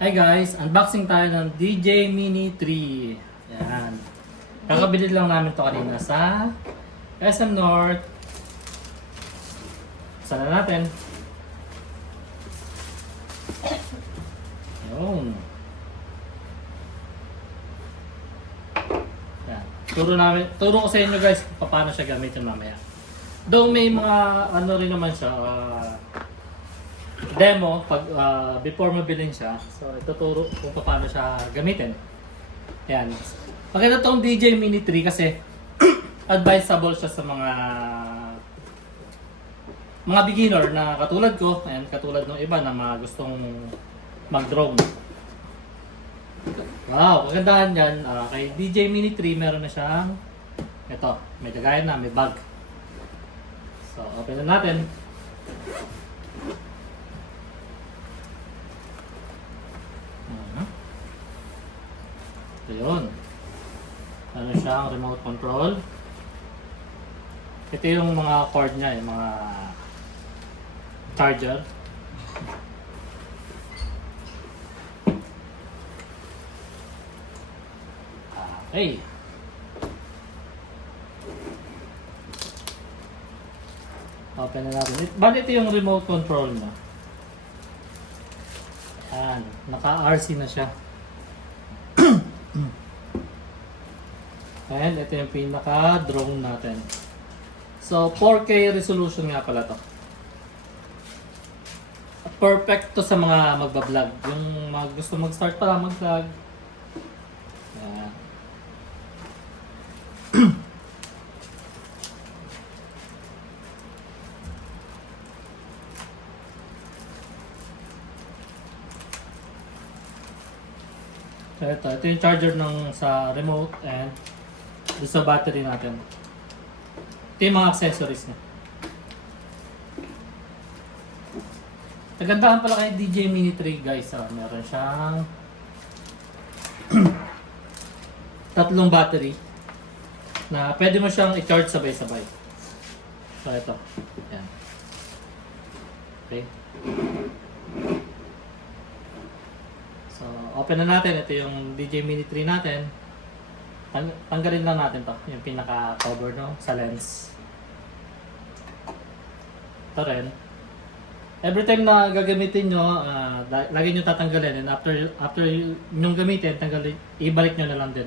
Hi guys, unboxing tayo ng DJ Mini 3. Yan. Kakabili lang namin to kanina sa SM North. Sana natin. Yun. Yan. Turo ko sa inyo guys kung paano siya gamitin mamaya. Though may mga ano rin naman siya, demo pag before mabilin siya. So ituturo kung paano siya gamitin. Ayan. Maganda tong DJ Mini 3 kasi advisable siya sa mga beginner na katulad ko, ayan, katulad ng iba na mga gustong mag-drone. Wow, kagandahan yan. Kay DJ Mini 3 meron na siyang ito, may lagayan na, may bag. So open na natin. Ito yun. Ano siya, ang remote control. Ito yung mga cord niya, yung mga charger. Okay. Open na natin. Bali ito yung remote control niya. Ayan, naka-RC na siya. And ito yung pinaka-drone natin. So, 4K resolution nga pala to. Perfect to sa mga magbablog. Yung mga gusto mag-start pa lang mag-vlog. Ayan. So, ito yung charger ng sa remote and sa battery natin. Ito yung mga accessories niya. Nagandahan pala kay DJ Mini 3 guys. Meron siyang tatlong battery na pwede mo siyang i-charge sabay-sabay. So ito. Yan. Okay. So open na natin. Ito yung DJ Mini 3 natin. Tanggalin lang natin to, yung pinaka-cover no, sa lens. Ito rin. Every time na gagamitin nyo, lagi nyo tatanggalin and after nyo gamitin, ibalik nyo na lang din.